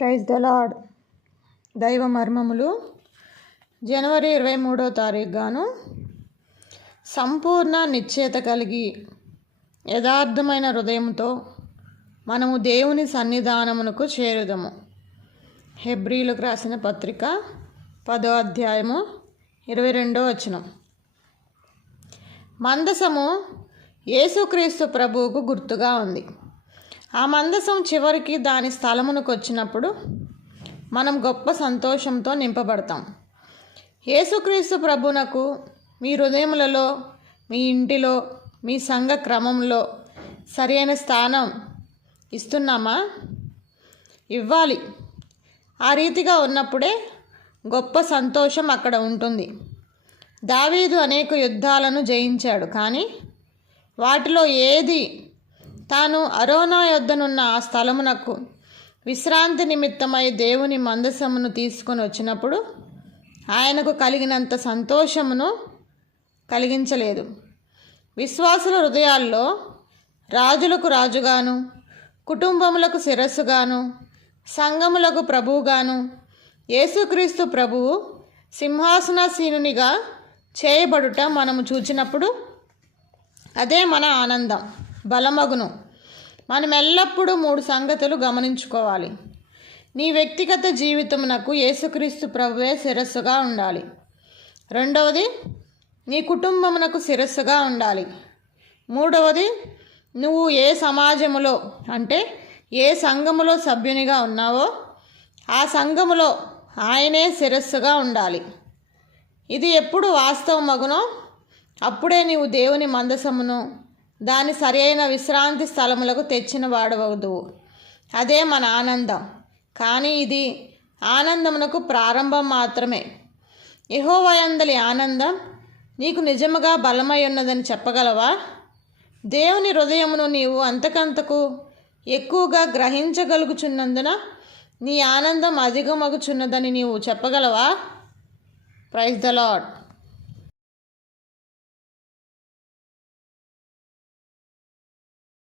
Praise the lord దైవ మర్మములు. జనవరి ఇరవై మూడో తారీఖు గాను సంపూర్ణ నిశ్చయత కలిగి యథార్థమైన హృదయంతో మనము దేవుని సన్నిధానమునకు చేరుదము. హెబ్రిలకు రాసిన పత్రిక పదో అధ్యాయము ఇరవై రెండో వచనం. మందసము యేసుక్రీస్తు ప్రభువుకు గుర్తుగా ఉంది. ఆ మందసం చివరికి దాని స్థలమునకు వచ్చినప్పుడు మనం గొప్ప సంతోషంతో నింపబడతాం. యేసుక్రీస్తు ప్రభునకు మీ హృదయములలో మీ ఇంటిలో మీ సంఘ క్రమంలో సరైన స్థానం ఇస్తున్నామా? ఇవ్వాలి. ఆ రీతిగా ఉన్నప్పుడే గొప్ప సంతోషం అక్కడ ఉంటుంది. దావీదు అనేక యుద్ధాలను జయించాడు. కానీ వాటిలో ఏది తాను అరోనా యొద్దనున్న ఆ స్థలమునకు విశ్రాంతి నిమిత్తమై దేవుని మందసమును తీసుకొని వచ్చినప్పుడు ఆయనకు కలిగినంత సంతోషమును కలిగించలేదు. విశ్వాసుల హృదయాల్లో రాజులకు రాజుగాను కుటుంబములకు శిరస్సుగాను సంఘములకు ప్రభువుగాను యేసుక్రీస్తు ప్రభువు సింహాసనాసీనునిగా చేయబడుట మనము చూచినప్పుడు అదే మన ఆనందం. బలమగును. మనం ఎల్లప్పుడూ మూడు సంగతులు గమనించుకోవాలి. నీ వ్యక్తిగత జీవితమునకు యేసుక్రీస్తు ప్రభువే శిరస్సుగా ఉండాలి. రెండవది నీ కుటుంబమునకు శిరస్సుగా ఉండాలి. మూడవది నువ్వు ఏ సమాజములో అంటే ఏ సంఘములో సభ్యునిగా ఉన్నావో ఆ సంఘములో ఆయనే శిరస్సుగా ఉండాలి. ఇది ఎప్పుడు వాస్తవమగునో అప్పుడే నీవు దేవుని మందసమును దాని సరైన విశ్రాంతి స్థలములకు తెచ్చిన వాడవదువు అదే మన ఆనందం. కానీ ఇది ఆనందమునకు ప్రారంభం మాత్రమే. యహోవయందలి ఆనందం నీకు నిజముగా బలమై ఉన్నదని చెప్పగలవా? దేవుని హృదయమును నీవు అంతకంతకు ఎక్కువగా గ్రహించగలుగుచున్నందున నీ ఆనందం అధికమగుచున్నదని నీవు చెప్పగలవా? Praise the lord